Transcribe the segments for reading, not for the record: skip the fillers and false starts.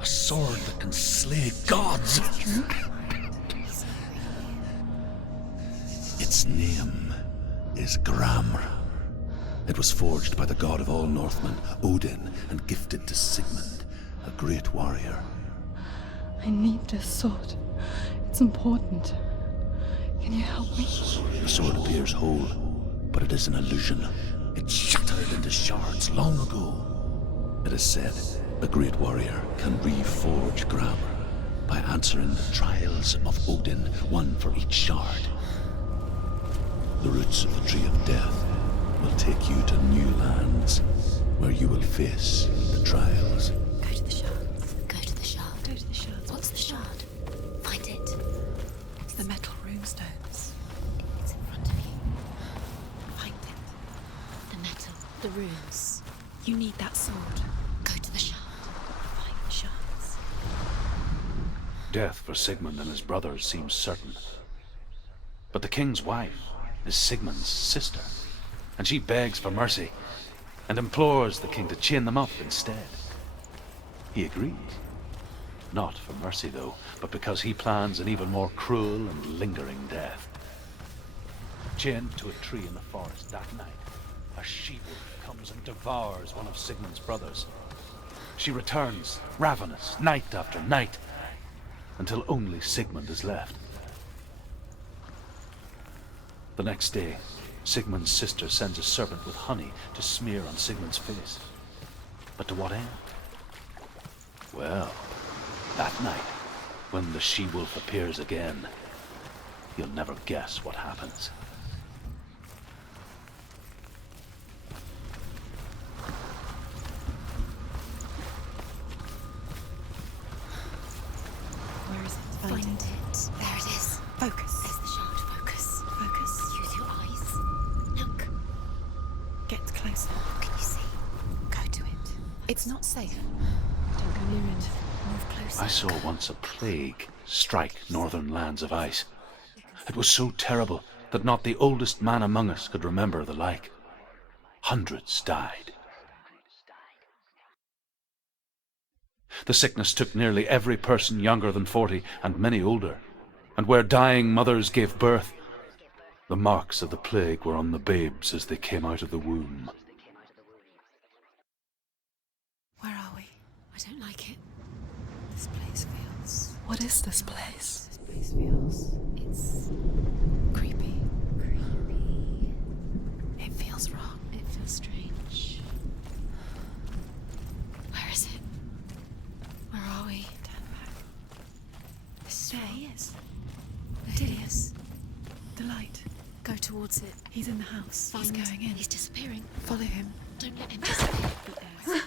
A sword that can slay gods. Its name is Garmr. It was forged by the god of all Northmen, Odin, and gifted to Sigmund, a great warrior. I need this sword. It's important. Can you help me? The sword appears whole, but it is an illusion. It shattered into shards long ago. It is said a great warrior can reforge Garmr by answering the Trials of Odin, one for each shard. The roots of the Tree of Death will take you to new lands, where you will face the trials. Go to the shards. Go to the shard. Go to the shards. What's the shard? Find it. It's the metal runestones. It's in front of you. Find it. The metal. The runes. You need that sword. Go to the shard. Find the shards. Death for Sigmund and his brothers seems certain. But the king's wife is Sigmund's sister, and she begs for mercy and implores the king to chain them up instead. He agrees. Not for mercy, though, but because he plans an even more cruel and lingering death. Chained to a tree in the forest that night, a she-wolf comes and devours one of Sigmund's brothers. She returns, ravenous, night after night, until only Sigmund is left. The next day, Sigmund's sister sends a serpent with honey to smear on Sigmund's face. But to what end? Well, that night, when the she-wolf appears again, you'll never guess what happens. Where is it? Find it. There it is. Focus. There's the shard. Focus. Focus. Use your eyes. Look. Get closer. Can you see? Go to it. It's not safe. Don't go near it. Move closer. I saw once a plague strike northern lands of ice. It was so terrible that not the oldest man among us could remember the like. Hundreds died. The sickness took nearly every person younger than 40 and many older. And where dying mothers gave birth, the marks of the plague were on the babes as they came out of the womb. Where are we? I don't like it. This place feels... What is this place? This place feels... It's... creepy. Creepy. It feels wrong. It feels strange. Where is it? Where are we? Turn back. This is There wrong. he is. There he is. The light. Go towards it. He's in the house. He's Find- going in. He's disappearing. Follow him. Don't let him disappear. Keep going.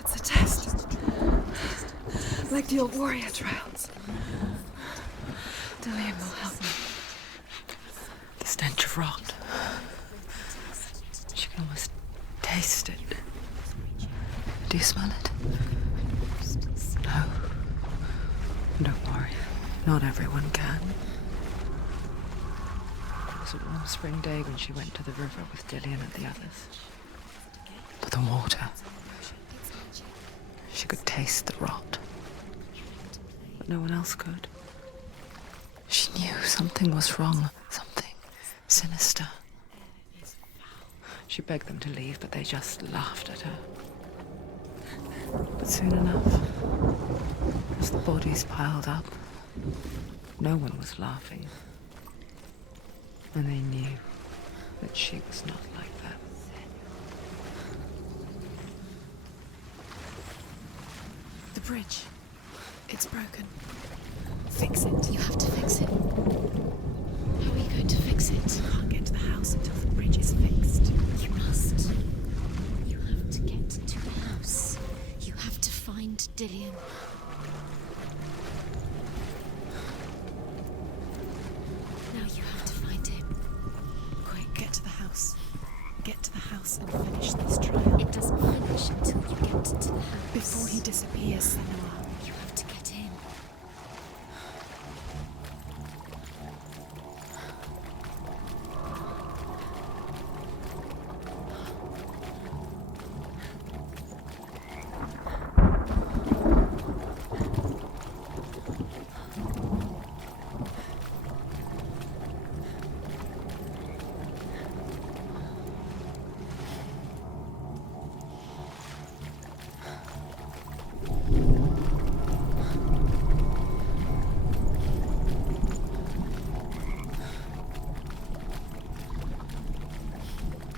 It's a test. Like the old warrior trials. Dillion will help me. The stench of rot. She can almost taste it. Do you smell it? No. Don't worry. Not everyone can. It was a warm spring day when she went to the river with Dillion and the others. But the water... She could taste the rot. But no one else could. She knew something was wrong. Something sinister. She begged them to leave, but they just laughed at her. But soon enough, as the bodies piled up, no one was laughing. And they knew that she was not like that. The bridge. It's broken. Fix it. You have to fix it. How are you going to fix it? I can't get to the house until the bridge is fixed. You must. Dillian. Now you have to find him. Quick, get to the house. Get to the house and finish this trial. It doesn't finish until you get to the house. Before he disappears, Senua. You have to get in.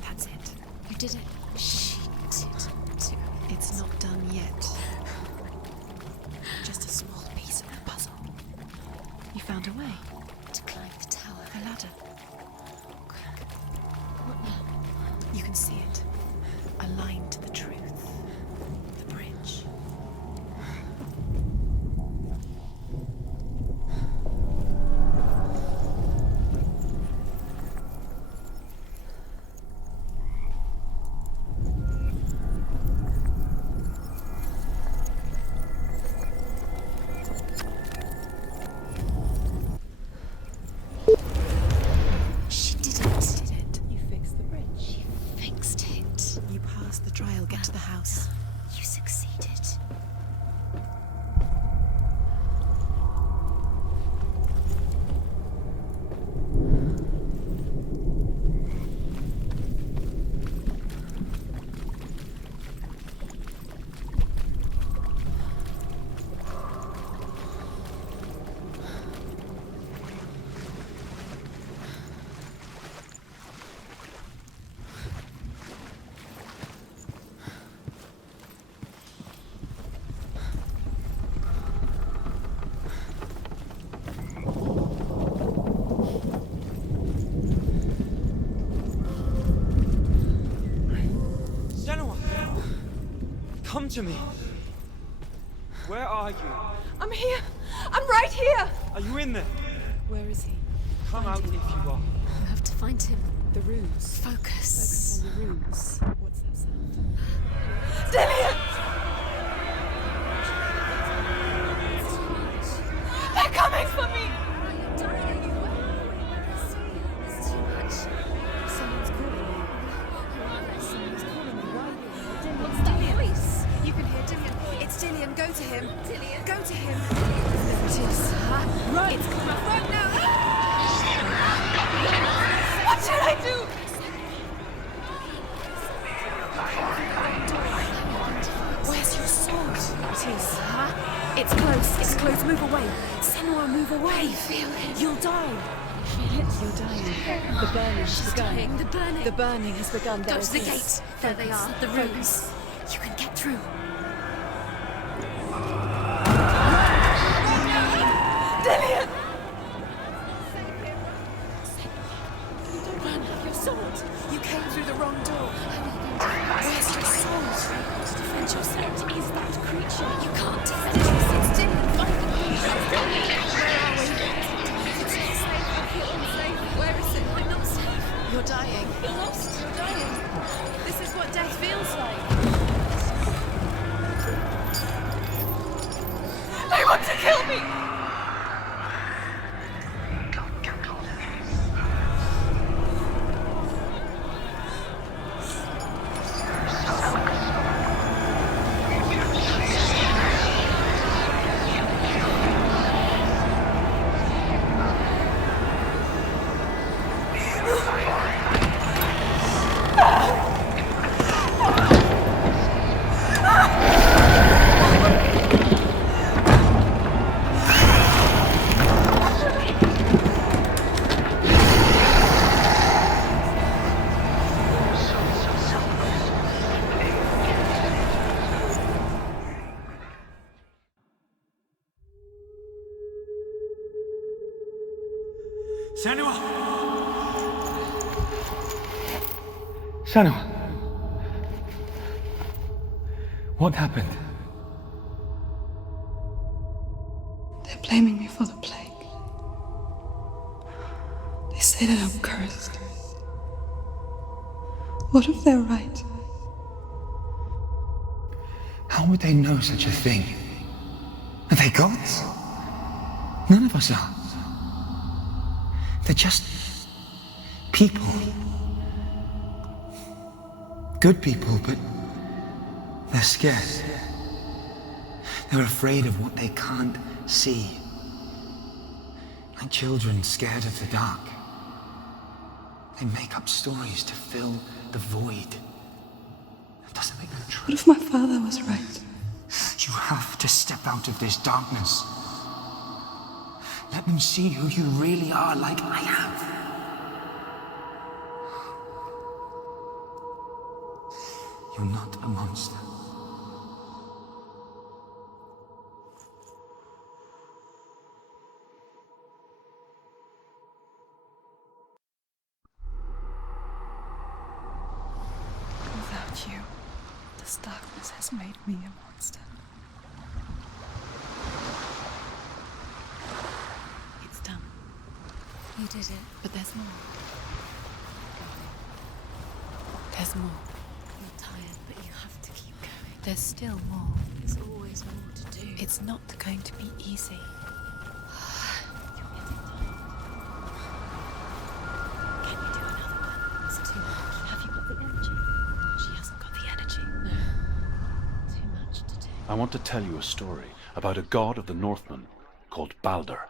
That's it. You did it. She did it. It's not done yet. Just a small piece of the puzzle. You found a way. To climb the tower. A ladder. What now? You can see it. Aligned to the truth. The bridge. She did it. Did it. You fixed the bridge. She fixed it. You passed the trial. Get to the house. You succeeded. Senua! Come to me! Where are you? I'm here! I'm right here! Are you in there? Where is he? Come out if you are. You have to find him. The runes. Focus. Focus on the runes. What's that sound? Dillian! They're coming for me! Someone's calling me. Someone's calling me. Why? What's that voice? You can hear Dillian. It's Dillian. Go to him. Dillian. Go to him. There it is. Run! It's come up. Run now! What should I do? Where's your sword? It is. It's close. It's close. Move away. Senua, move away. Feel it. You'll die. You're dying. The burning has She's begun. dying. The burning. The burning has begun. Go There to the it is. gate. There they are. The Focus. runes. You can get through. Dillian! Run. Your sword. You came through the wrong door. Where's your sword? To defend yourself. It is that creature. You can't defend It's yourself. Dillian. Find the Where are we? It's not safe. I feel unsafe. Where is it? I'm not safe. You're dying. You're lost. You're dying. This is what death feels like. They want to kill me! Senua! Senua! What happened? blaming me for the plague. They say that I'm cursed. What if they're right? How would they know such a thing? Are they gods? None of us are. They're just people. Good people, but they're scared. They're afraid of what they can't see. Like children scared of the dark. They make up stories to fill the void. That doesn't make them true. What if my father was right? You have to step out of this darkness. Let them see who you really are, like I have. You're not a monster. Without you, this darkness has made me a monster. It's done. You did it. But there's more. There's more. You're tired, but you have to keep going. There's still more. There's always more to do. It's not going to be easy. You're getting tired. Can you do another one? It's too much. Have you got the energy? She hasn't got the energy. No. Too much to do. I want to tell you a story about a god of the Northmen called Balder.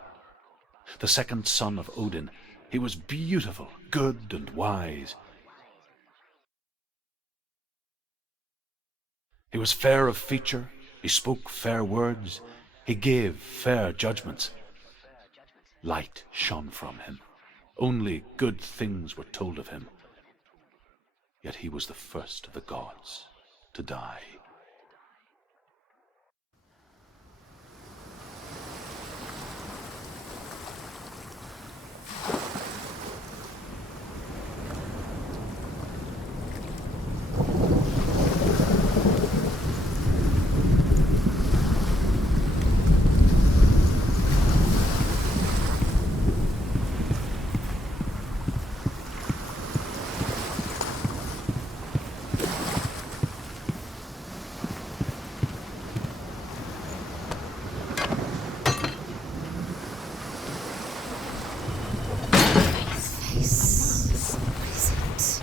The second son of Odin. He was beautiful, good and wise. He was fair of feature, he spoke fair words, he gave fair judgments. Light shone from him. Only good things were told of him. Yet he was the first of the gods to die.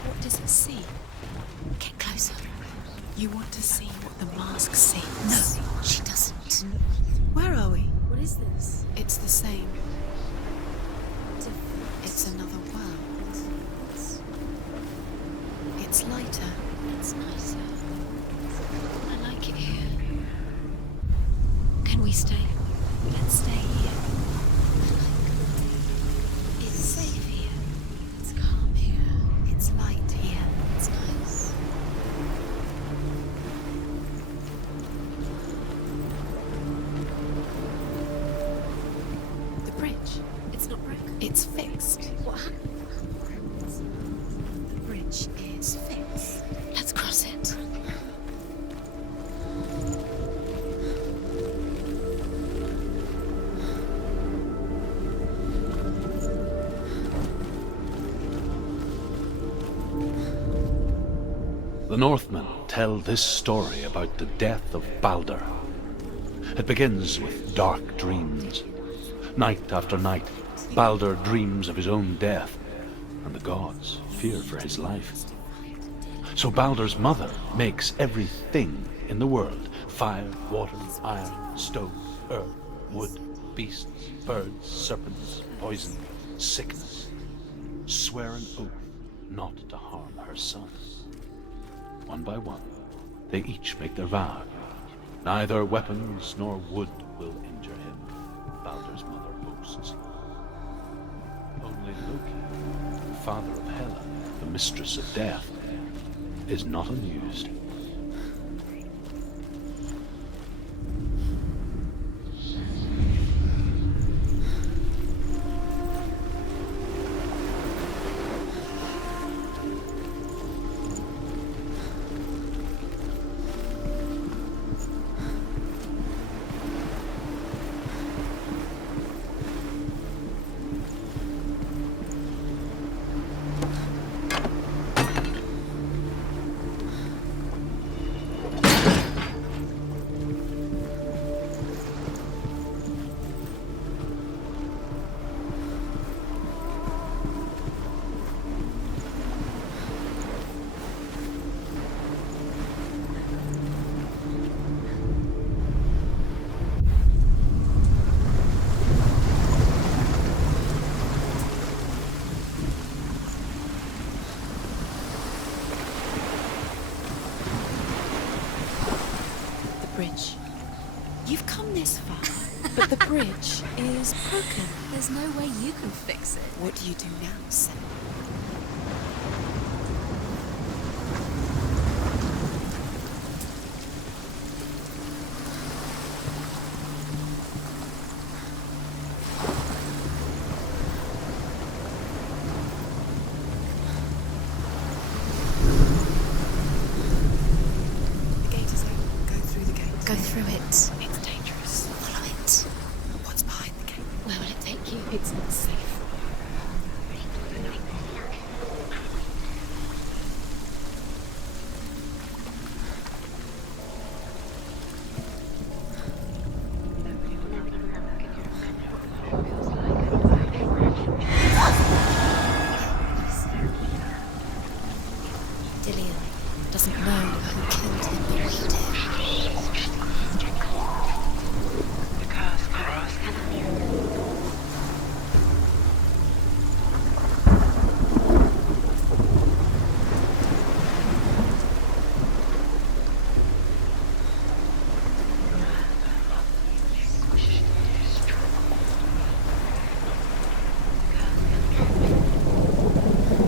What does it see? Get closer. You want to see what the mask sees? No, she doesn't. Where are we? What is this? It's the same. Different. It's another world. It's lighter. It's nicer. I like it here. Can we stay? Let's stay here. It's safe here. It's calm here. It's light here. It's nice. The bridge. It's not broken. It's fixed. What happened? The bridge is fixed. Let's cross it. The Northmen tell this story about the death of Balder. It begins with dark dreams. Night after night, Balder dreams of his own death, and the gods fear for his life. So Balder's mother makes everything in the world: fire, water, iron, stone, earth, wood, beasts, birds, serpents, poison, sickness. Swear an oath not to harm her son. One by one, they each make their vow. Neither weapons nor wood will injure him, Balder's mother boasts. Only Loki, father of Hela, the mistress of death, is not amused. bridge. You've come this far, but the bridge is broken. There's no way you can fix it. What do you do now, Senua? The gate is open. Go through the gate. Go through it. It's dangerous. Follow it. What's behind the gate? Where will it take you? It's not safe. Dillion doesn't know who killed him, but we do.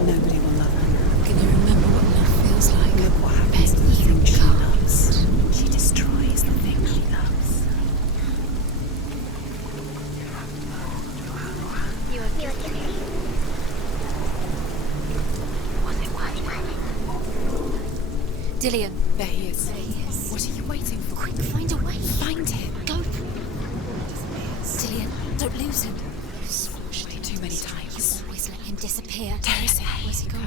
Nobody will love her. Can you remember what love feels like? Look what happens to the thing she loves. She destroys the thing she loves. Dillion. There he is. There he is. What are you waiting for? Quick, find a way. Find him. Go. Dillion, don't lose him. You've watched him too many You times. always let him disappear. There is he. Where's he gone?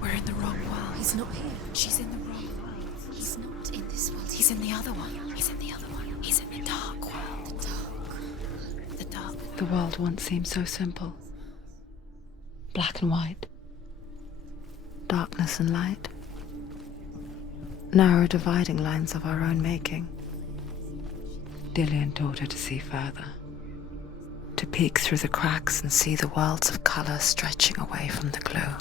We're in the wrong world. He's not here. She's in the wrong world. He's not in this world. He's in the other one. He's in the other one. He's in the dark world. The dark. The world once seemed so simple. Black and white. Darkness and light. Narrow dividing lines of our own making. Dillion taught her to see further. To peek through the cracks and see the worlds of color stretching away from the gloom.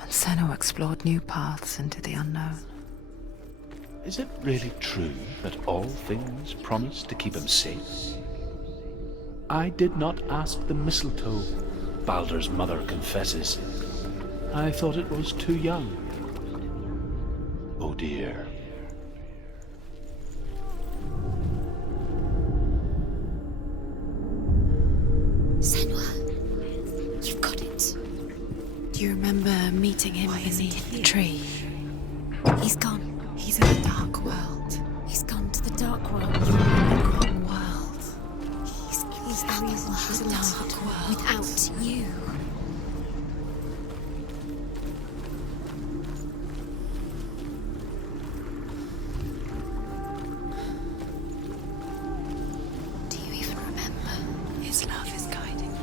And Senua explored new paths into the unknown. Is it really true that all things promise to keep him safe? I did not ask the mistletoe, Baldur's mother confesses. I thought it was too young. Oh dear. Senua, you've got it. Do you remember meeting him beneath the tree? He's gone. He's in the dark world. He's gone to the dark world. You're in the wrong world. He's the reason she's the alive dark world. without you. Do you even remember? His love is guiding me.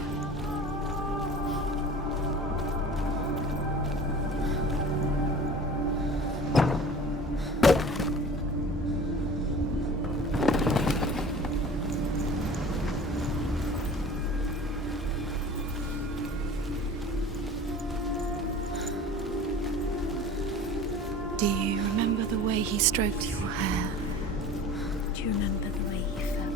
Do you remember the way he stroked your hair? Do you remember the way you felt?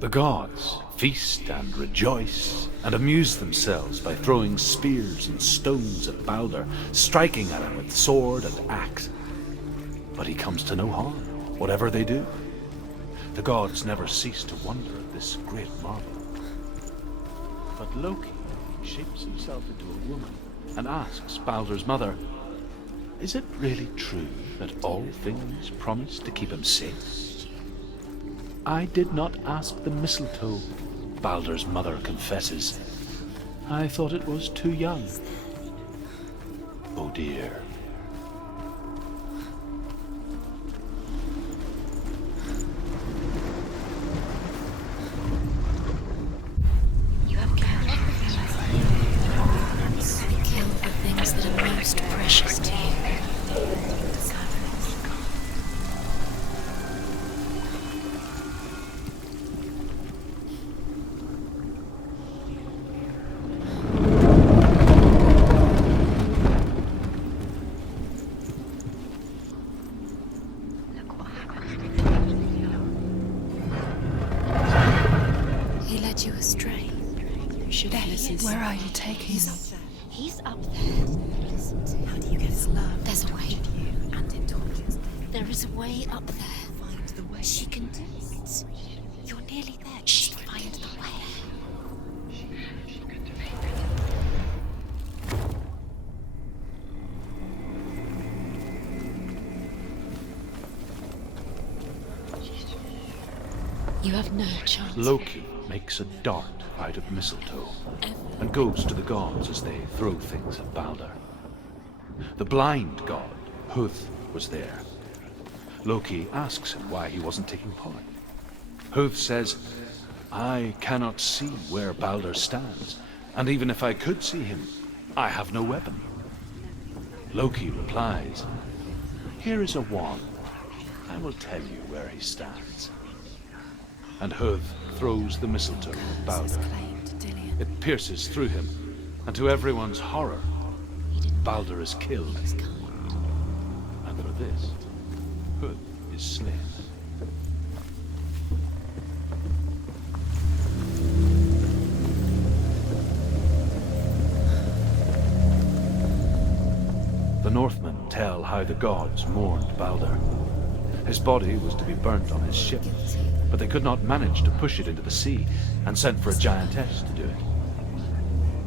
The gods feast and rejoice and amuse themselves by throwing spears and stones at Baldur, striking at him with sword and axe. But he comes to no harm, whatever they do. The gods never cease to wonder at this great marvel. But Loki shapes himself into a woman and asks Baldur's mother, is it really true that all things promise to keep him safe? I did not ask the mistletoe, Baldur's mother confesses. I thought it was too young. Oh dear. You have killed the things that are most precious to you. are you taking me? He's up there. Listen to him. How do you get his love? There's a way. You and it tortures me. There is a way up there. Find the way. She can do it. You're nearly there. Just find the way. You have no chance. Loki makes a dart out of mistletoe and goes to the gods as they throw things at Balder. The blind god, Huth, was there. Loki asks him why he wasn't taking part. Huth says, I cannot see where Balder stands, and even if I could see him, I have no weapon. Loki replies, here is a wand. I will tell you where he stands. And Huth throws the mistletoe at Balder. It pierces through him, and to everyone's horror, Balder is killed. And for this, Huth is slain. The Northmen tell how the gods mourned Balder. His body was to be burnt on his ship, but they could not manage to push it into the sea and sent for a giantess to do it.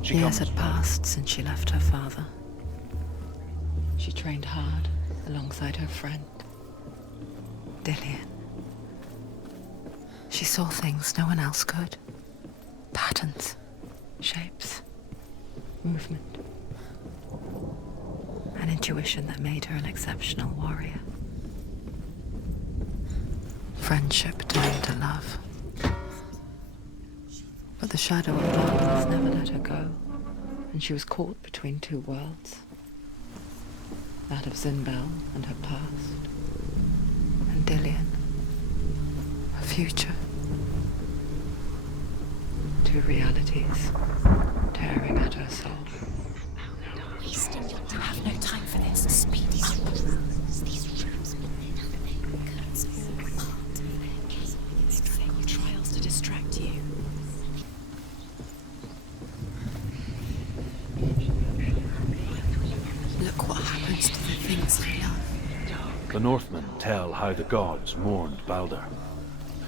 She Years comes had passed since she left her father. She trained hard alongside her friend, Dillian. She saw things no one else could. Patterns, shapes, movement. An intuition that made her an exceptional warrior. Friendship turned to love. But the shadow of darkness never let her go, and she was caught between two worlds. That of Zinbel and her past, and Dillian, her future. Two realities tearing at her soul. Wasting your You have no time for this. Speed up. These rooms mean nothing. Curtains of art. Trials to distract you. Look what happens to the things you love. The Northmen tell how the gods mourned Balder.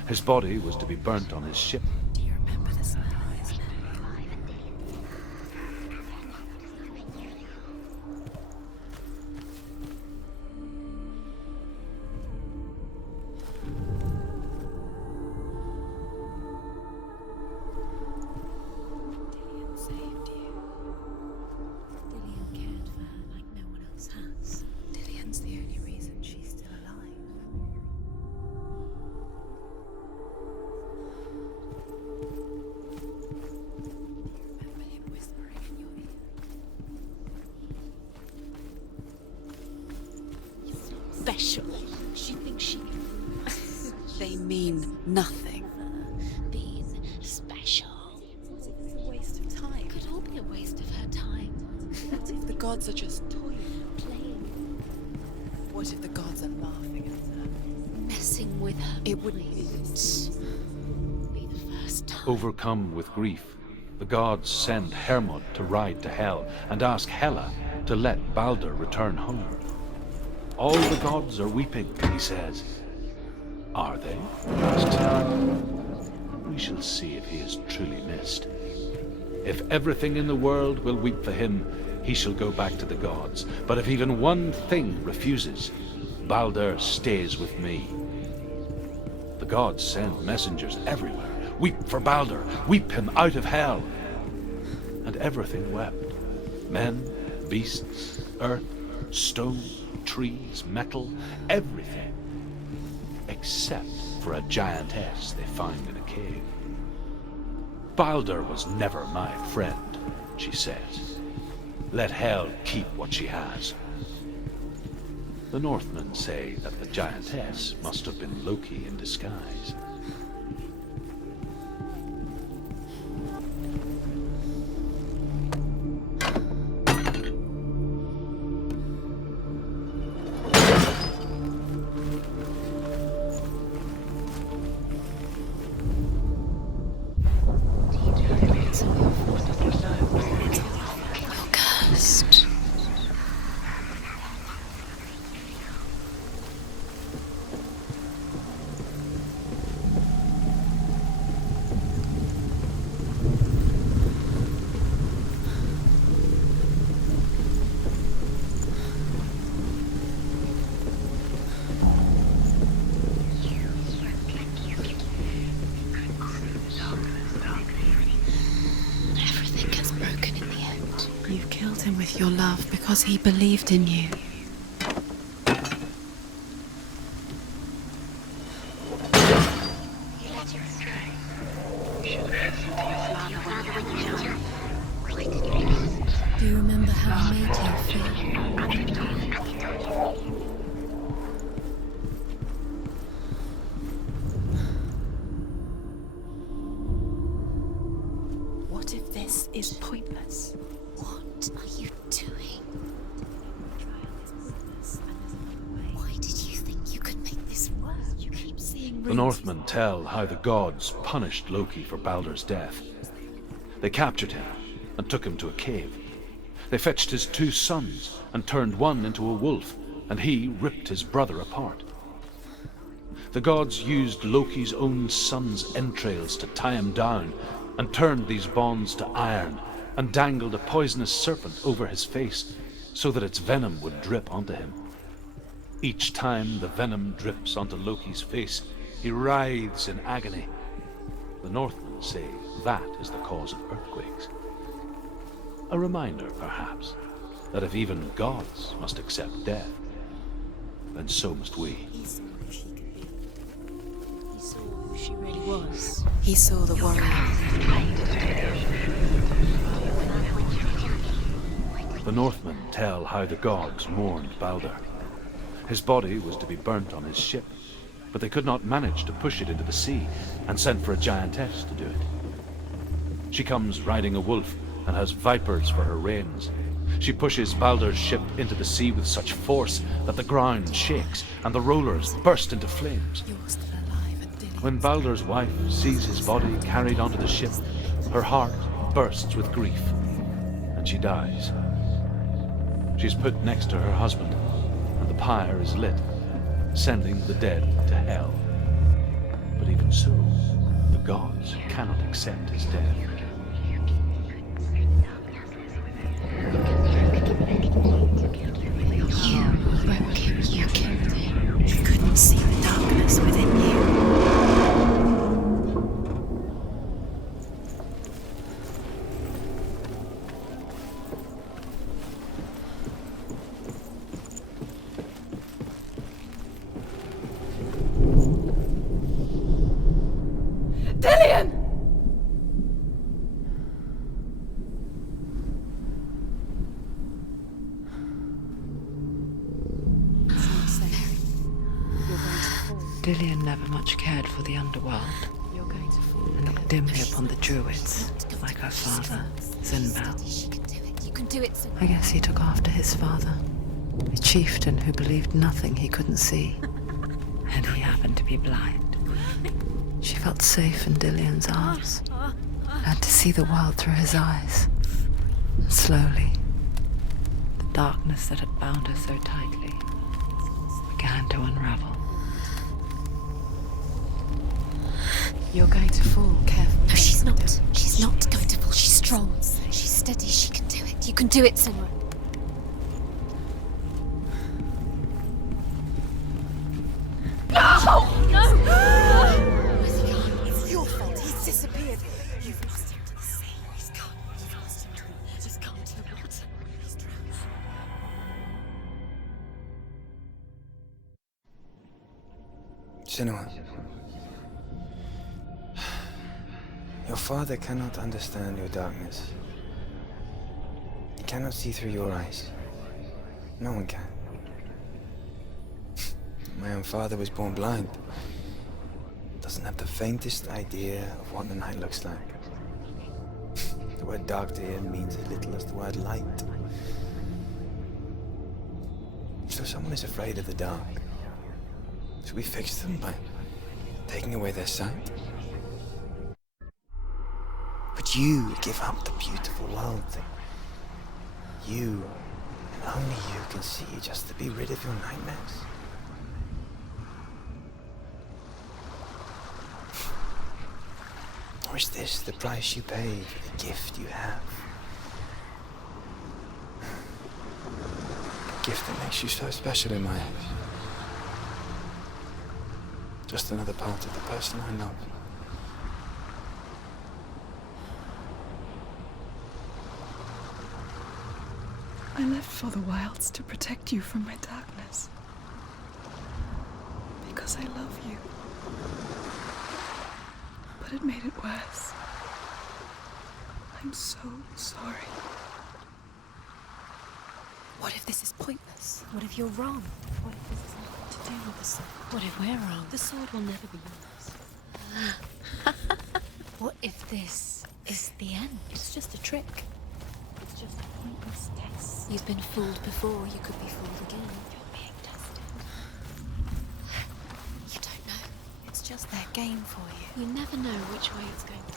His body was to be burnt on his ship. Do you remember this? Dillian saved you. Dillian cared for her like no one else has. Dillian's the only reason she's still alive. Remember him whispering in your ear? Special. She thinks she can They mean nothing. be special. It's a waste of time. Could all be a waste of her time. What if the gods are just toying? Playing, What if the gods are laughing at her? messing with her. It wouldn't be be the first time. Overcome with grief, the gods send Hermod to ride to Hell and ask Hela to let Balder return home. All the gods are weeping, he says. Are they? Asks Hela. We shall see if he is truly missed. If everything in the world will weep for him, he shall go back to the gods. But if even one thing refuses, Balder stays with me. The gods send messengers everywhere. Weep for Balder, weep him out of hell. And everything wept. Men, beasts, earth, stone, trees, metal, everything. Except for a giantess they find in a cave. Balder was never my friend, she says. Let Hel keep what she has. The Northmen say that the giantess must have been Loki in disguise. him with your love because he believed in you. Do you remember how I made you feel? What if this is pointless? What are you doing? Why did you think you could make this work? You keep seeing The Northmen tell how the gods punished Loki for Baldur's death. They captured him and took him to a cave. They fetched his 2 sons and turned one into a wolf, and he ripped his brother apart. The gods used Loki's own son's entrails to tie him down and turned these bonds to iron and dangled a poisonous serpent over his face so that its venom would drip onto him. Each time the venom drips onto Loki's face, he writhes in agony. The Northmen say that is the cause of earthquakes. A reminder, perhaps, that if even gods must accept death, then so must we. He saw who she could be. He saw who she really was. He saw the warrior. The Northmen tell how the gods mourned Baldur. His body was to be burnt on his ship, but they could not manage to push it into the sea and sent for a giantess to do it. She comes riding a wolf and has vipers for her reins. She pushes Baldur's ship into the sea with such force that the ground shakes and the rollers burst into flames. When Baldur's wife sees his body carried onto the ship, her heart bursts with grief, and she dies. She's put next to her husband, and the pyre is lit, sending the dead to hell. But even so, the gods cannot accept his death. You broke him, you killed him. You couldn't see the darkness within you. Dillion never much cared for the underworld, You're going to fall. and looked dimly upon the druids, like her father, Zinbal. She can do it. You can do it. I guess he took after his father, a chieftain who believed nothing he couldn't see, and he happened to be blind. She felt safe in Dillion's arms, and to see the world through his eyes. And slowly, the darkness that had bound her so tightly began to unravel. You're going to fall. Careful. No, she's not. She's not going to fall. She's strong. She's steady. She can do it. You can do it, Senua. Where's he gone? It's your fault. He's disappeared. You've lost him to the sea. He's gone. You've lost him to him. He's gone to the water. He's drowned. Senua, your father cannot understand your darkness. He cannot see through your eyes. No one can. My own father was born blind. Doesn't have the faintest idea of what the night looks like. The word dark to him means as little as the word light. So someone is afraid of the dark. Should we fix them by taking away their sight? Would you give up the beautiful world that you, and only you, can see just to be rid of your nightmares? Or is this the price you pay for the gift you have? A gift that makes you so special in my eyes. Just another part of the person I love. I left for the wilds to protect you from my darkness. Because I love you. But it made it worse. I'm so sorry. What if this is pointless? What if you're wrong? What if this has nothing to do with the sword? What if we're wrong? The sword will never be yours. What if this is the end? It's just a trick. It's just a pointless test. You've been fooled before, you could be fooled again. You're being tested. You don't know. It's just their game for you. You never know which way it's going to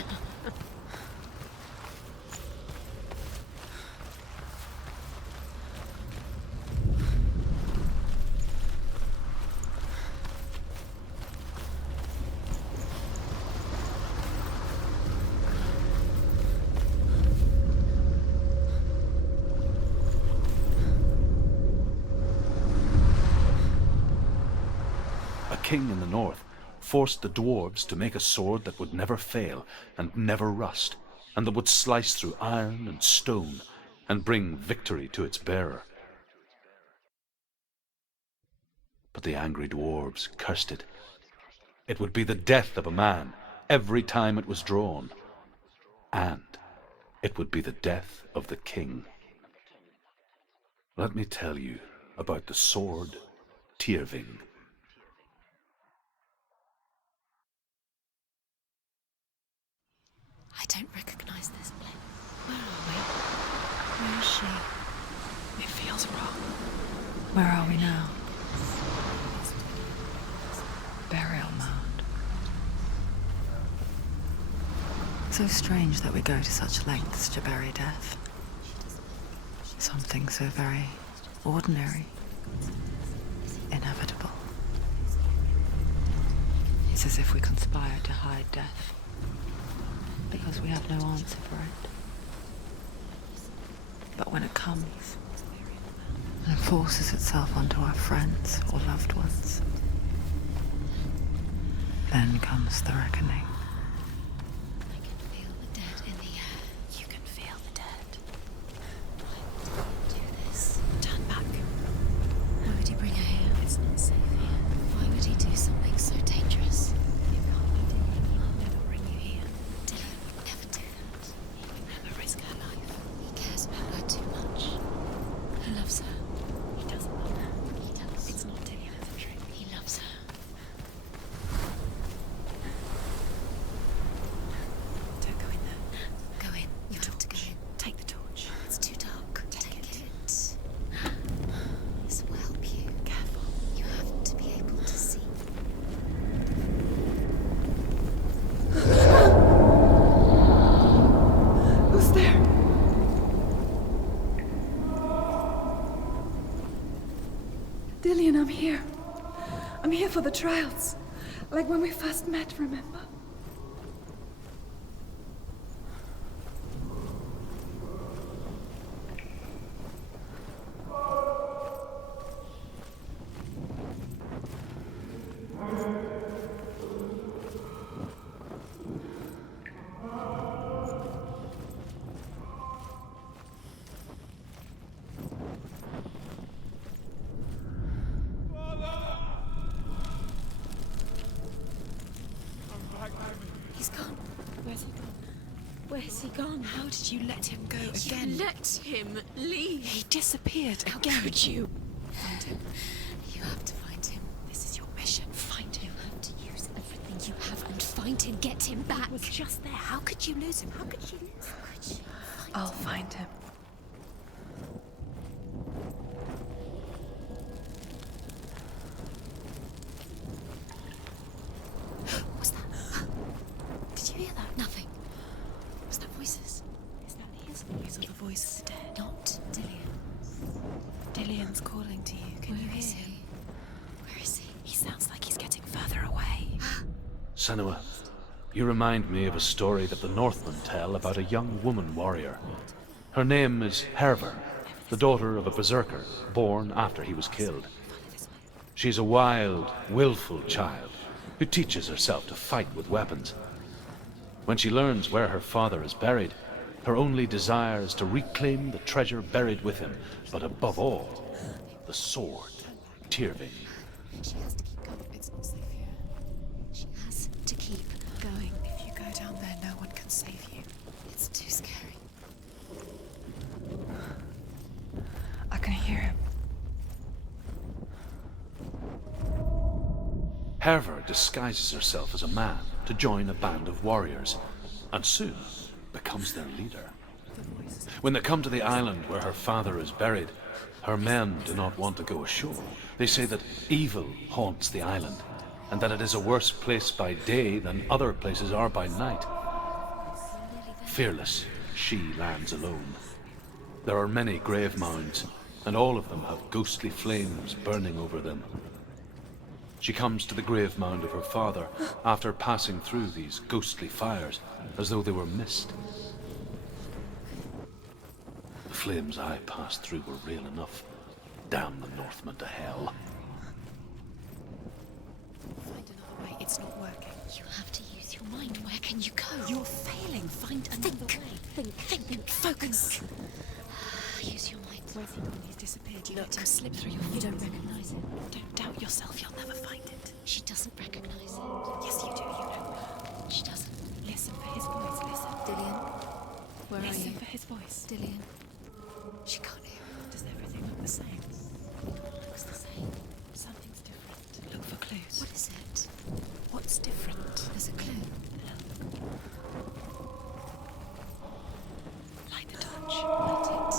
go. King in the north forced the dwarves to make a sword that would never fail and never rust, and that would slice through iron and stone and bring victory to its bearer. But the angry dwarves cursed it. It would be the death of a man every time it was drawn, and it would be the death of the king. Let me tell you about the sword Tyrving. I don't recognize this place. Where are we? Where is she? It feels wrong. Where are we now? Burial mound. So strange that we go to such lengths to bury death. Something so very ordinary, inevitable. It's as if we conspire to hide death, because we have no answer for it. But when it comes and forces itself onto our friends or loved ones, then comes the reckoning. I can feel the dead in the air. You can feel the dead. Why would he do this? Turn back. Why would he bring her here? It's not safe here. Why would he do something so dangerous? It can't be Dylan. I'll never bring you here. Dylan would never do that. He would never risk her life. He cares about her too much. He loves her. He doesn't love her. He does. It's not Dylan, it's a trick. He loves her. Don't go in there. Go in. You have to go in. Take the torch. It's too dark. Take it. This will help you. Careful. You have to be able to see. Who's there? Dillian, I'm here. I'm here for the trials. Like when we first met, remember? He's gone. Where's he gone? Where's he gone? How did you let him go You again? let him leave. He disappeared How again. could you? Find him. You have to find him. This is your mission. Find him. You have to use everything you have and find him. Get him back. He was just there. How could you lose him? How could you lose him? How could you find I'll find him. What's that? Did you hear that? Nothing. Was that voices? Is that his voice or the voice of the dead? Not Dillian. Dillian's calling to you. Can you Where is hear him? he? Where is he? He sounds like he's getting further away. Senua, you remind me of a story that the Northmen tell about a young woman warrior. Her name is Hervor, the daughter of a berserker born after he was killed. She's a wild, willful child who teaches herself to fight with weapons. When she learns where her father is buried, Her only desire is to reclaim the treasure buried with him, but above all, the sword, Tyrving. She has to keep going. It's not safe here. She has to keep going. If you go down there, no one can save you. It's too scary. I can hear him. Hervor disguises herself as a man to join a band of warriors, and soon becomes their leader. When they come to the island where her father is buried, her men do not want to go ashore. They say that evil haunts the island, and that it is a worse place by day than other places are by night. Fearless, she lands alone. There are many grave mounds, and all of them have ghostly flames burning over them. She comes to the grave mound of her father after passing through these ghostly fires, as though they were mist. The flames I passed through were real enough. Damn the Northmen to hell. Find another way. It's not working. You have to use your mind. Where can you go? You're failing. Find another way. Think. Focus. Use your mind. Where's he gone? He's disappeared. You let him slip through your fingers. You don't recognize him. Don't doubt yourself. You'll never find it. She doesn't recognize it. Yes, you do. You know. She doesn't. Listen for his voice. Listen. Dillian. Where are you? Listen for his voice. Dillian. She can't hear him. Does everything look the same? It looks the same. Something's different. Look for clues. What is it? What's different? There's a clue. Light the torch. Light it.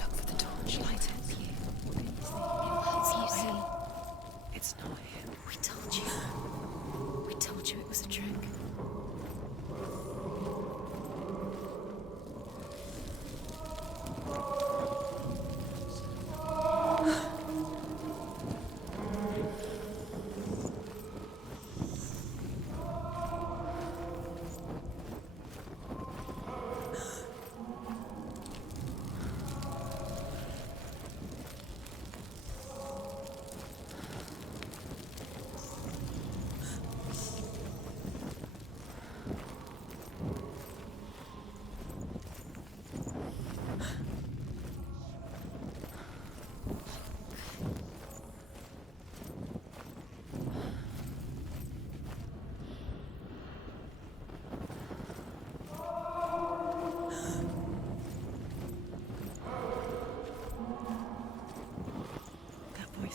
Look for the torch. Light it. It's not him. It's not him. We told you. We told you it was a trick.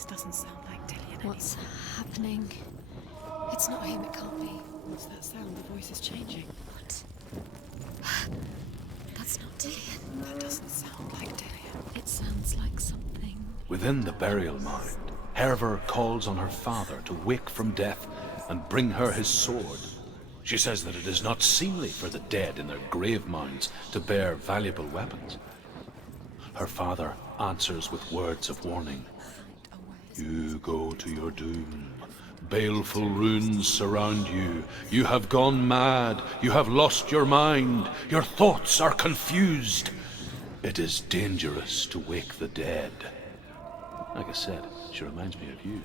Doesn't sound like Dillian. What's happening? It's not him, it can't be. What's that sound? The voice is changing. What? That's not Dillian. That doesn't sound like Dillian. It sounds like something. Within the burial mound, Hervor calls on her father to wake from death and bring her his sword. She says that it is not seemly for the dead in their grave mounds to bear valuable weapons. Her father answers with words of warning. You go to your doom. Baleful runes surround you. You have gone mad. You have lost your mind. Your thoughts are confused. It is dangerous to wake the dead. Like I said, she reminds me of you.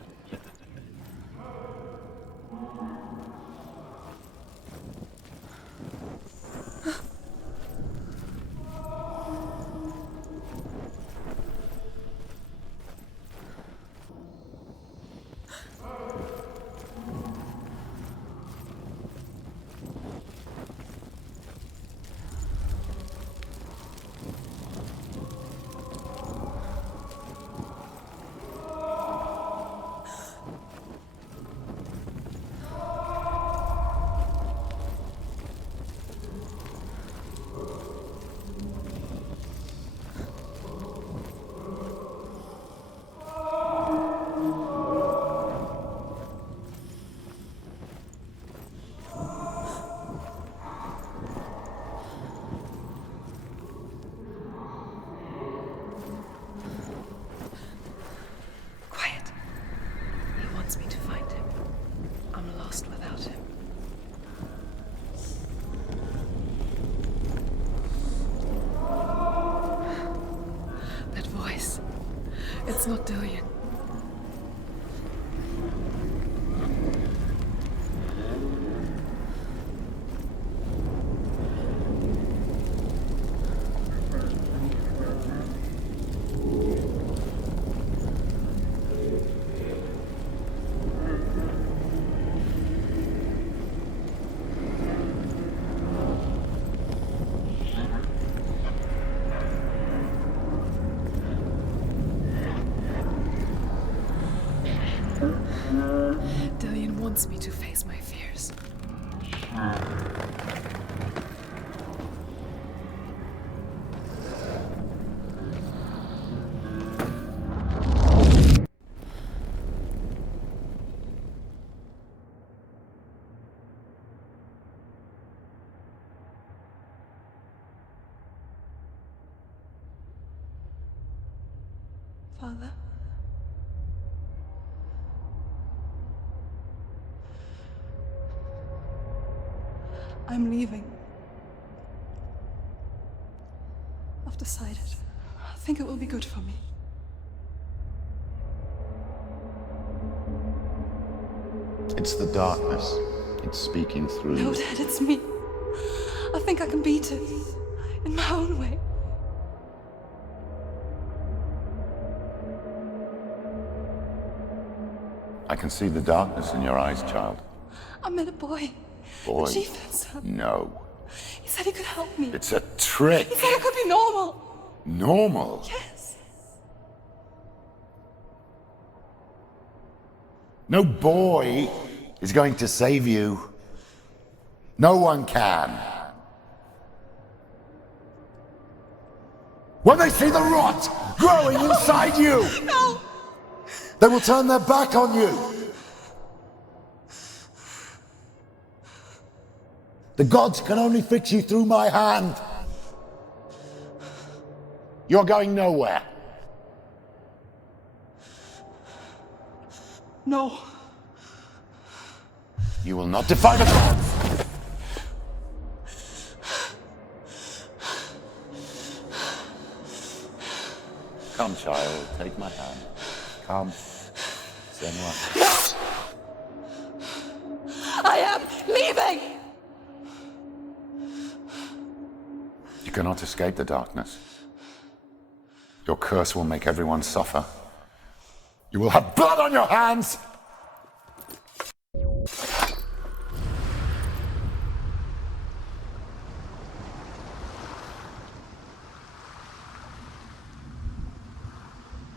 It's not Dillian. wants me to face my fears. Father? I'm leaving. I've decided. I think it will be good for me. It's the darkness. It's speaking through No, you. Dad, it's me. I think I can beat it. In my own way. I can see the darkness in your eyes, child. I met a boy. Boy. The chieftain's son. No. He said he could help me. It's a trick. He said I could be normal. Normal? Yes. No boy is going to save you. No one can. When they see the rot growing inside you, No! they will turn their back on you. The gods can only fix you through my hand. You're going nowhere. No. You will not defy the gods. Come, child, take my hand. Come. Senua. I am leaving! You cannot escape the darkness. Your curse will make everyone suffer. You will have blood on your hands!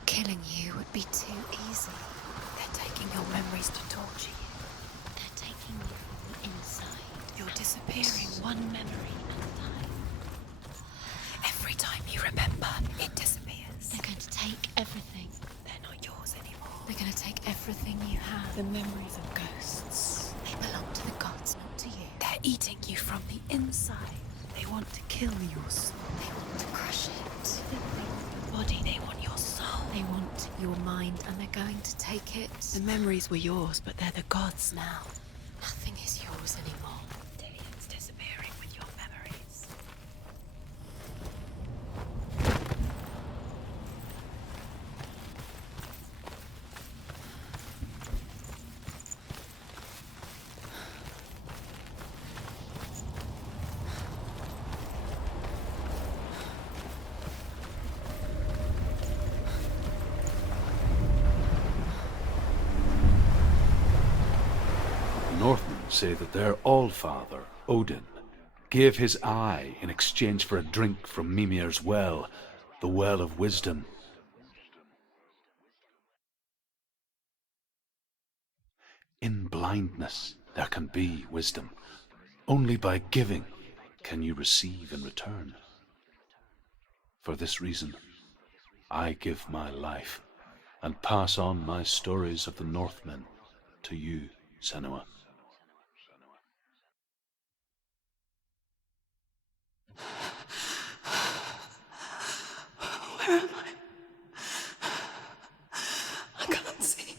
Killing you would be too easy. They're taking your memories to torture you. They're taking you from the inside. You're disappearing one memory at a time. Every time you remember, it disappears. They're going to take everything. They're not yours anymore. They're going to take everything you have. The memories of ghosts. They belong to the gods, not to you. They're eating you from the inside. They want to kill your soul. They want to crush it. They want your body. They want your soul. They want your mind, and they're going to take it. The memories were yours, but they're the gods now. Nothing is yours anymore. Dillian's disappearing with your memories. Northmen say that their Allfather, Odin, gave his eye in exchange for a drink from Mimir's well, the Well of Wisdom. In blindness there can be wisdom. Only by giving can you receive in return. For this reason, I give my life and pass on my stories of the Northmen to you, Senua. Where am I? I can't see.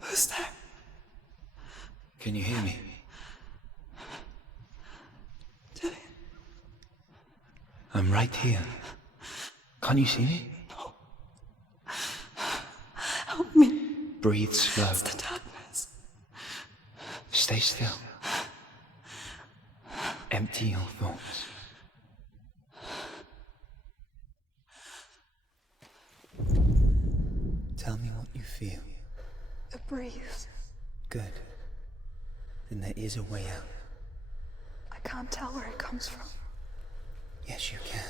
Who's there? Can you hear me? Dillian. I'm right here. Can't you see me? Help me. Breathe slow. It's the darkness. Stay still. Empty your thoughts. Tell me what you feel. A breeze. Good. Then there is a way out. I can't tell where it comes from. Yes, you can.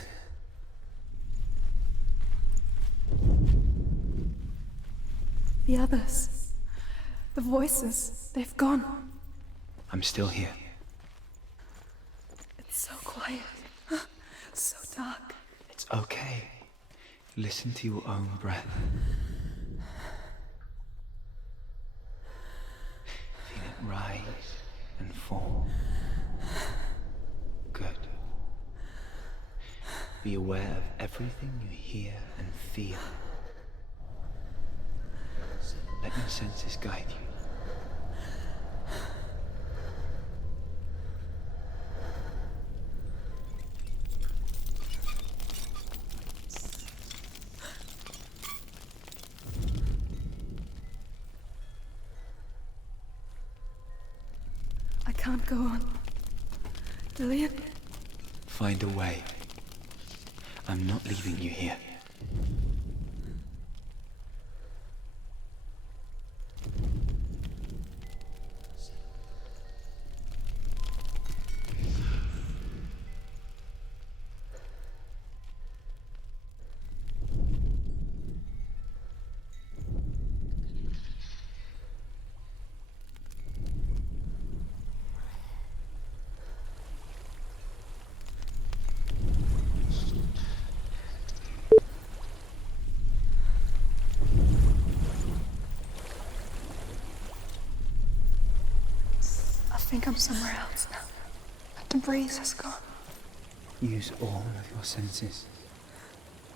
The others. The voices. They've gone. I'm still here. It's so quiet. So dark. It's okay. Listen to your own breath. Feel it rise and fall. Good. Be aware of everything you hear and feel. Let your senses guide you. I can't go on. Dillian? Find a way. I'm not leaving you here. I think I'm somewhere else now. The breeze has gone. Use all of your senses.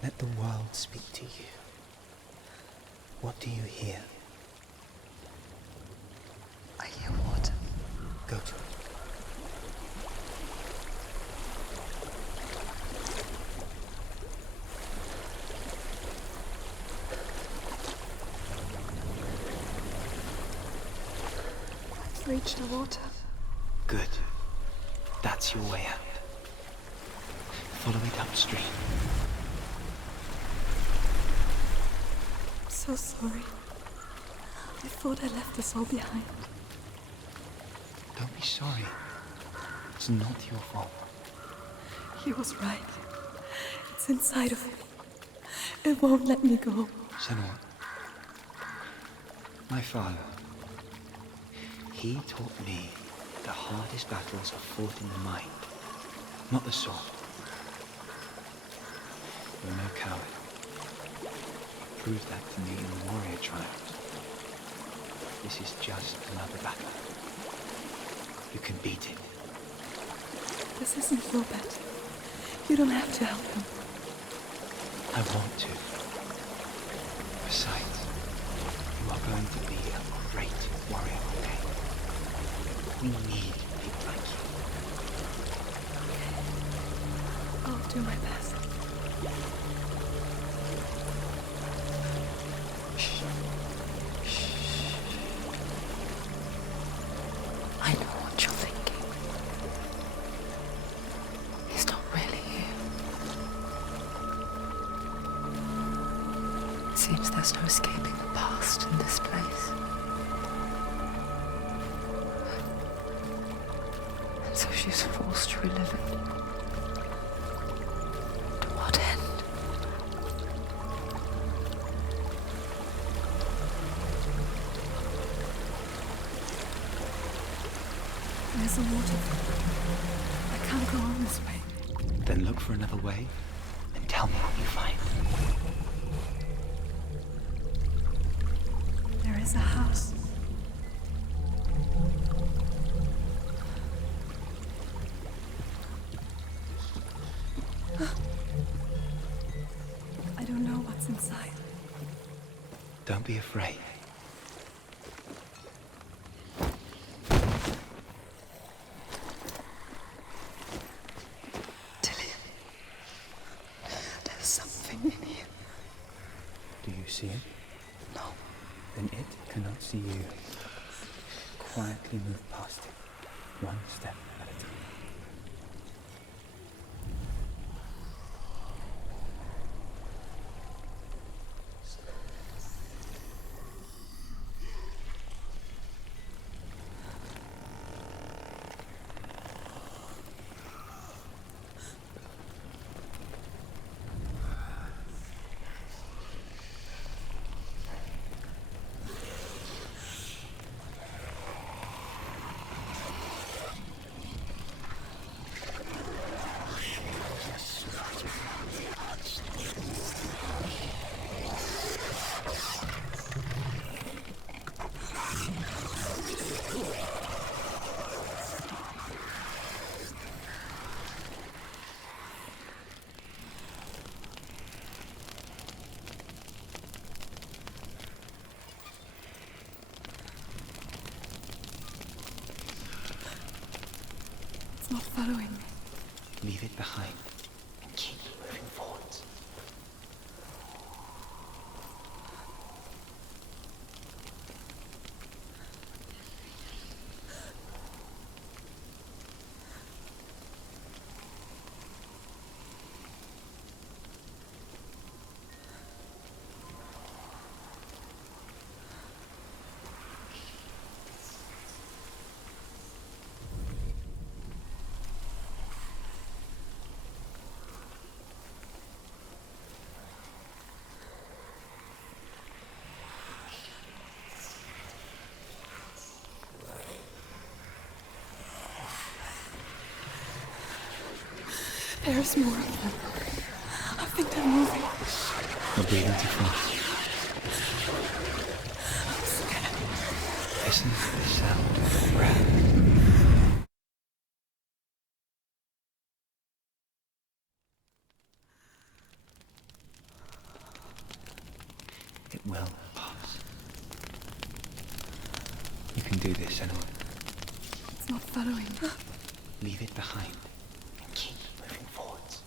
Let the world speak to you. What do you hear? I hear water. Go to it. I've reached the water. Good. That's your way out. Follow it upstream. I'm so sorry. I thought I left this all behind. Don't be sorry. It's not your fault. He was right. It's inside of me. It won't let me go. Senua. My father. He taught me the hardest battles are fought in the mind, not the sword. You're no coward. You proved that to me in the warrior trials. This is just another battle. You can beat it. This isn't your bet. You don't have to help him. I want to. Besides, you are going to be a great warrior one day. We need people like you. I'll do my best. I know what you're thinking. He's not really here. It seems there's no escaping the past in this place. And so she's forced to relive it. To what end? There's a waterfall. I can't go on this way. Then look for another way and tell me what you find. There is a house. I don't know what's inside. Don't be afraid. Dillian, there's something in here. Do you see it? No. Then it cannot see you. Quietly move past it, one step at a time. following me. Leave it behind and keep moving forwards. There's more of them. I think they're moving. We're breathing too fast. I'm scared. Listen to the sound of the breath. It will pass. You can do this, Senua. It's not following me. Leave it behind and keep moving forwards.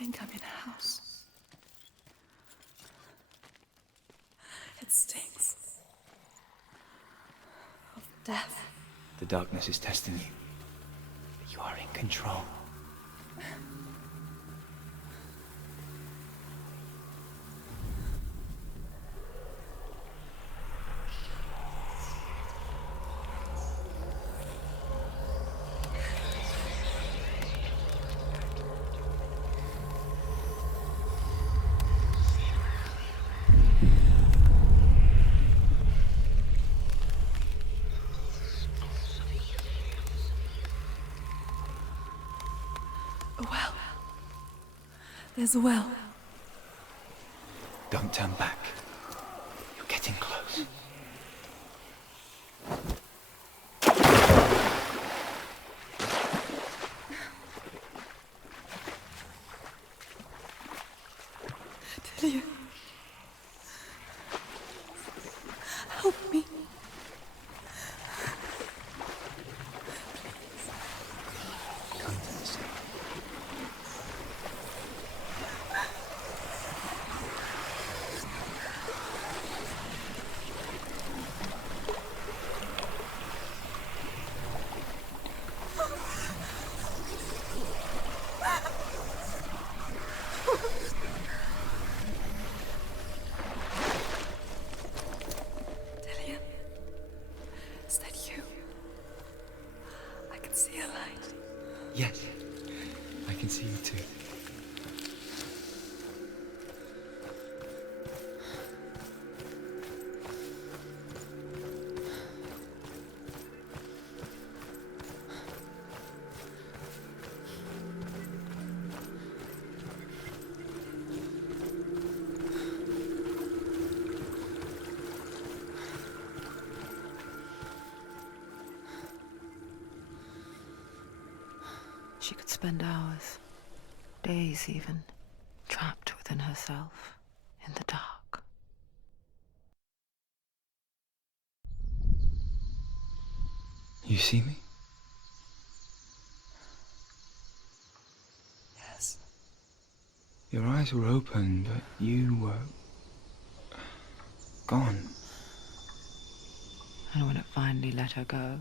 I think I'm in a house. It stinks. Of death. The darkness is testing you. But you are in control. A well. There's a well. Don't turn back. You're getting close. Delia. Help me. Come to the sea. Delia. Is that you? I can see a light. Yes, I can see you too. spend hours, days even, trapped within herself, in the dark. You see me? Yes. Your eyes were open, but you were gone. And when it finally let her go,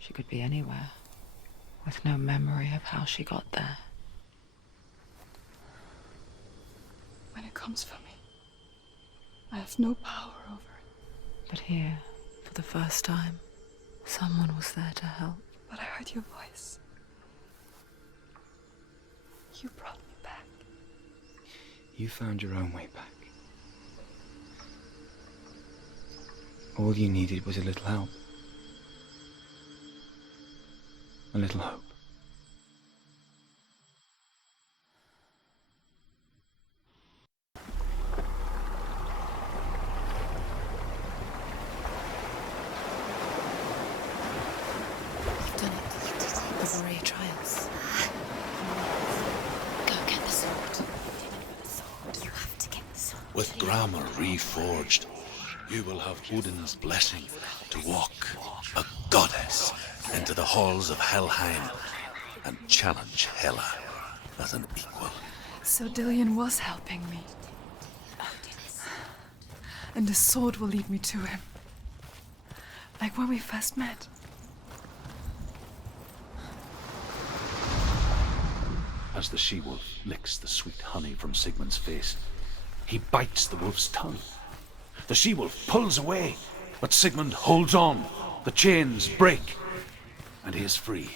she could be anywhere, with no memory of how she got there. When it comes for me, I have no power over it. But here, for the first time, someone was there to help. But I heard your voice. You brought me back. You found your own way back. All you needed was a little help. A little hope. You've done it. You did it. The warrior trials. Go get the sword. You have to get the sword. With Garmr reforged, you will have Odin's blessing to walk, a goddess, into the halls of Helheim and challenge Hela as an equal. So Dillion was helping me. And the sword will lead me to him. Like when we first met. As the she-wolf licks the sweet honey from Sigmund's face, he bites the wolf's tongue. The she-wolf pulls away, but Sigmund holds on. The chains break, and he is free.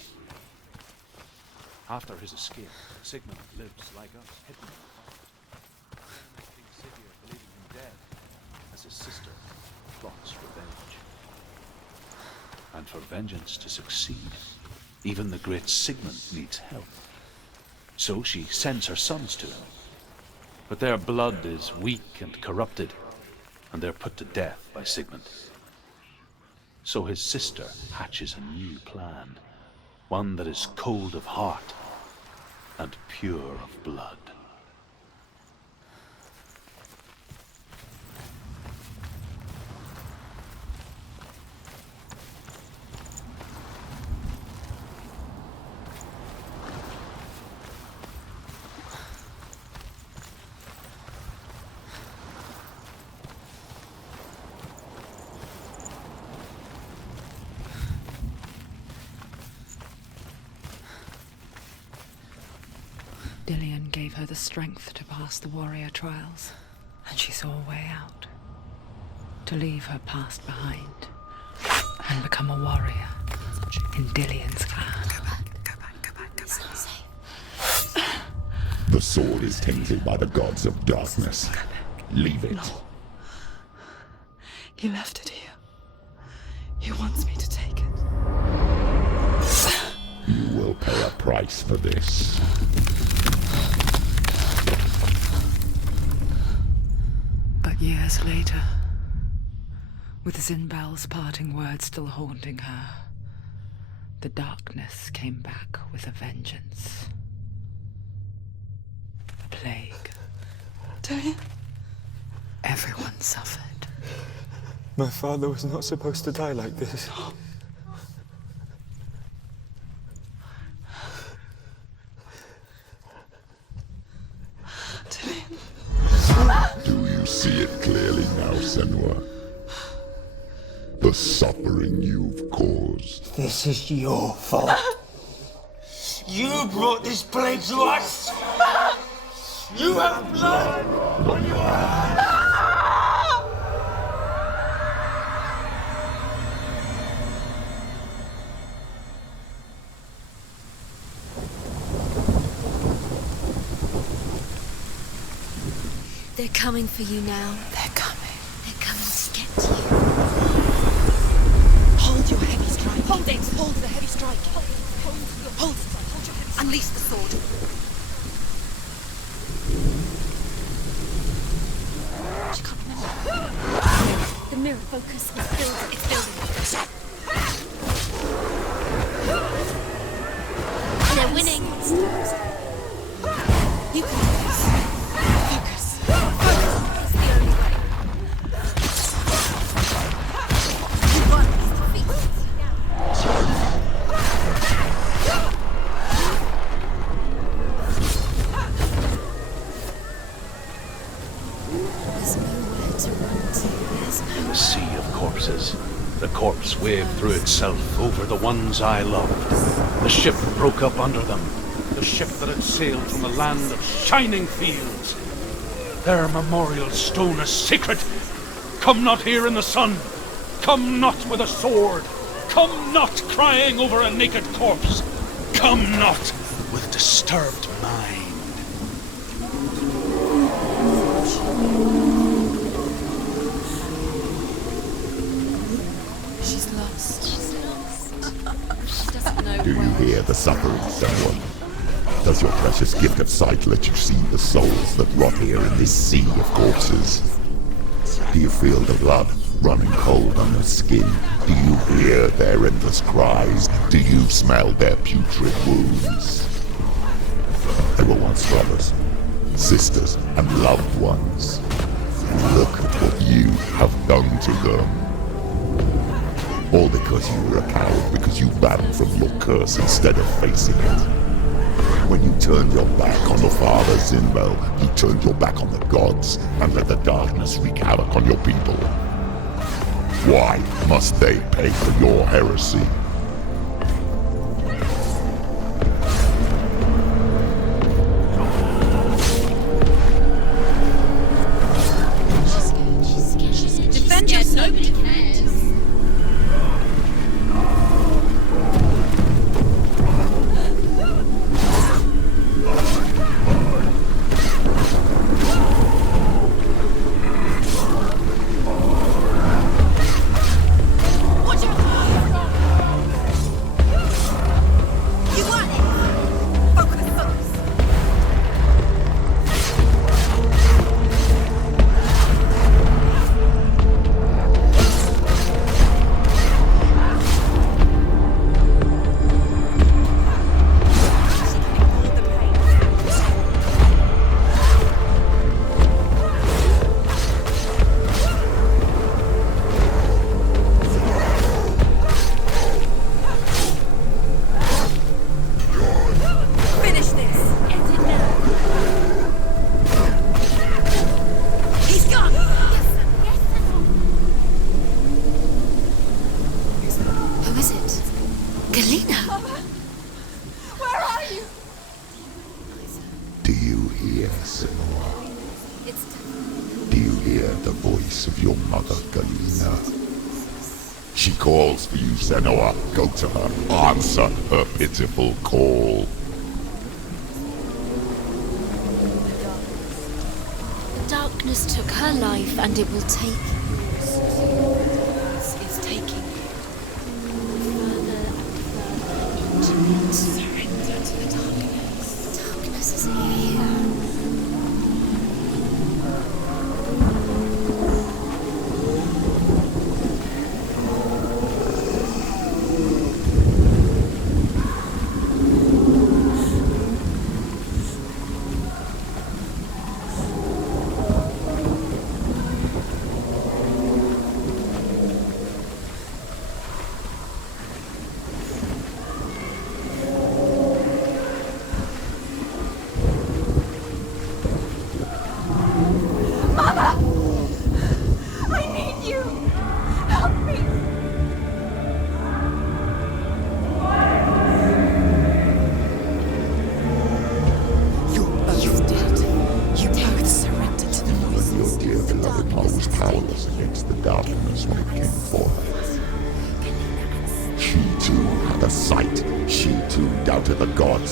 After his escape, Sigmund lives like us, hidden in the forest, making Sigurd believing him dead, as his sister plots revenge. And for vengeance to succeed, even the great Sigmund needs help. So she sends her sons to him. But their blood is weak and corrupted, and they're put to death by Sigmund. So his sister hatches a new plan, one that is cold of heart and pure of blood. Dillion gave her the strength to pass the warrior trials, and she saw a way out. To leave her past behind, and become a warrior in Dillion's clan. Go back. It's not safe. The sword is tainted by the gods of darkness. Leave it. No. He left it here. He wants me to take it. You will pay a price for this. But years later, with Zinbal's parting words still haunting her, the darkness came back with a vengeance. A plague. Dillion? Everyone suffered. My father was not supposed to die like this. Do you see it clearly now, Senua? The suffering you've caused. This is your fault. You brought this plague to us! You have blood on your hands! They're coming for you now. They're coming. They're coming to get to you. Hold your heavy strike. Hold it. Hold the heavy strike. Hold it. Unleash the sword. She can't remember. The mirror focus is building. It's building. They're winning. You can do this. Focus. Focus. It's the only way. You won. He's defeated. There's nowhere to run to. There's In no... the sea of corpses, the corpse waved through itself over the ones I loved. The ship broke up under them. The ship that had sailed from a land of shining fields. Their memorial stone is sacred. Come not here in the sun. Come not with a sword. Come not crying over a naked corpse. Come not with disturbed mind. She's lost. She's lost. She doesn't know Do you hear the suffering, Senua? Does your precious gift of sight let you see the souls that rot here in this sea of corpses? Do you feel the blood running cold on your skin? Do you hear their endless cries? Do you smell their putrid wounds? They were once brothers, sisters, and loved ones. And look at what you have done to them. All because you were a coward, because you ran from your curse instead of facing it. When you turned your back on the Father Zinbo, you turned your back on the gods and let the darkness wreak havoc on your people. Why must they pay for your heresy? defend yourself. Nobody cares. She calls for you, Senua. Go to her. Answer her pitiful call. The darkness took her life, and it will take yours. It's taking you Further and further into it. surrender to the darkness. Darkness is here.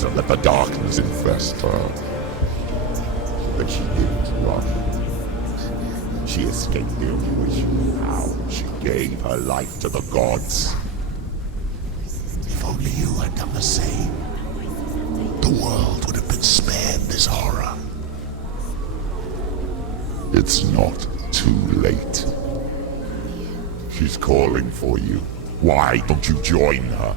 And let the darkness infest her. But she didn't run. She escaped the only way she knew how. She gave her life to the gods. If only you had done the same, the world would have been spared this horror. It's not too late. She's calling for you. Why don't you join her?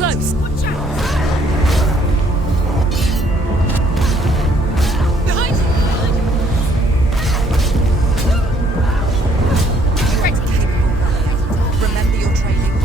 close! Watch out! Behind you! Ready! Remember your training.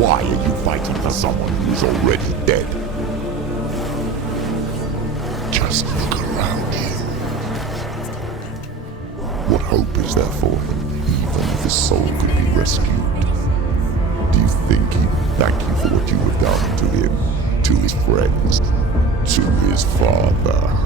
Why are you fighting for someone who's already dead? Just look around you. What hope is there for him, even if his soul could be rescued? Do you think he'd thank you for what you have done to him, to his friends, to his father?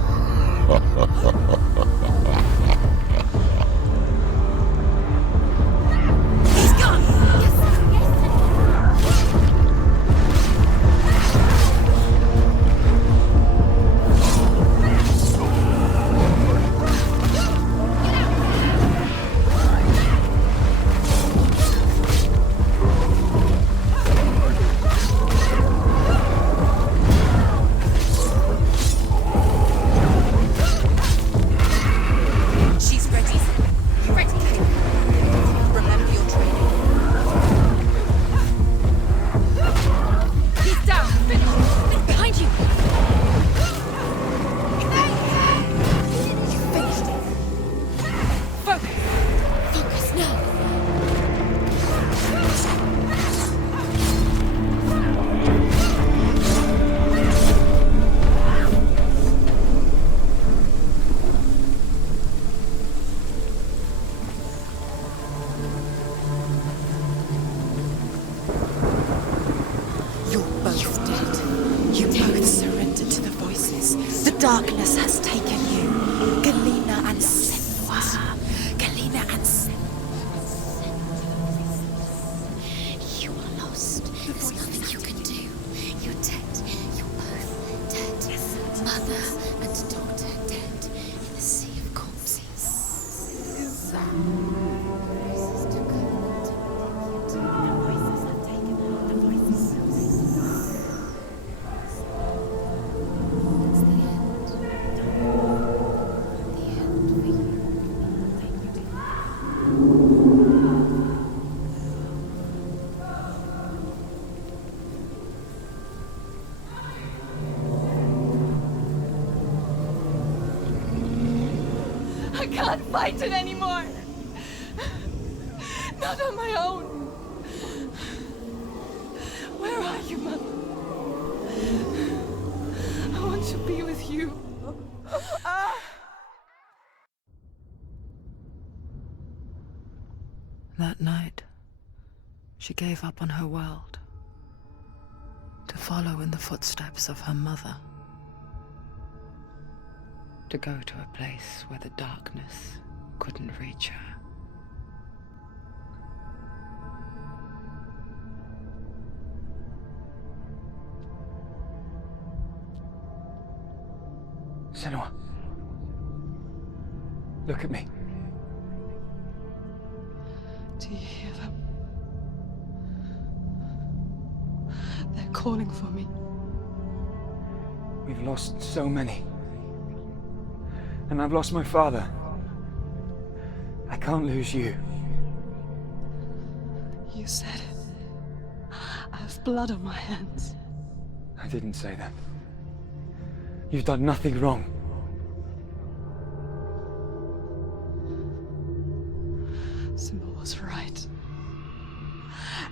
darkness has taken you. Galena and Senua. Galena and Senua. You are lost. There's nothing you can do. You're dead. You're both dead. Mother and daughter dead in the sea of corpses. I can't fight it anymore. Not on my own. Where are you, Mother? I want to be with you. That night, she gave up on her world to follow in the footsteps of her mother, to go to a place where the darkness couldn't reach her. Senua. Look at me. Do you hear them? They're calling for me. We've lost so many. And I've lost my father. I can't lose you. You said it. I have blood on my hands. I didn't say that. You've done nothing wrong. Symbol was right.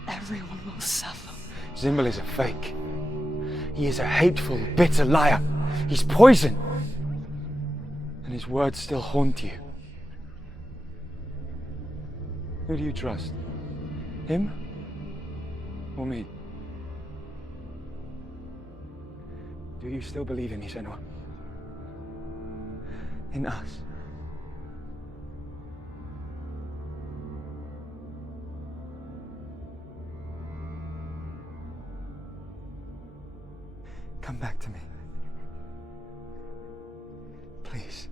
Everyone will suffer. Zimbel is a fake. He is a hateful, bitter liar. He's poison. And his words still haunt you. Who do you trust? Him? Or me? Do you still believe in me, Senua? In us? Come back to me. Please.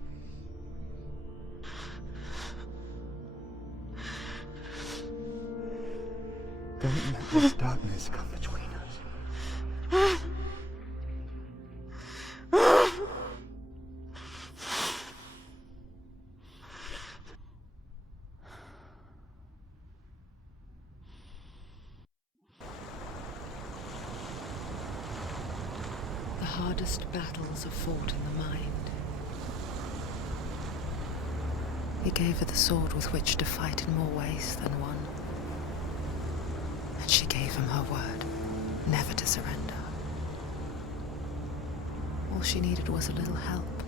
Don't let this darkness come between us. The hardest battles are fought in the mind. He gave her the sword with which to fight in more ways than one. And she gave him her word, never to surrender. All she needed was a little help.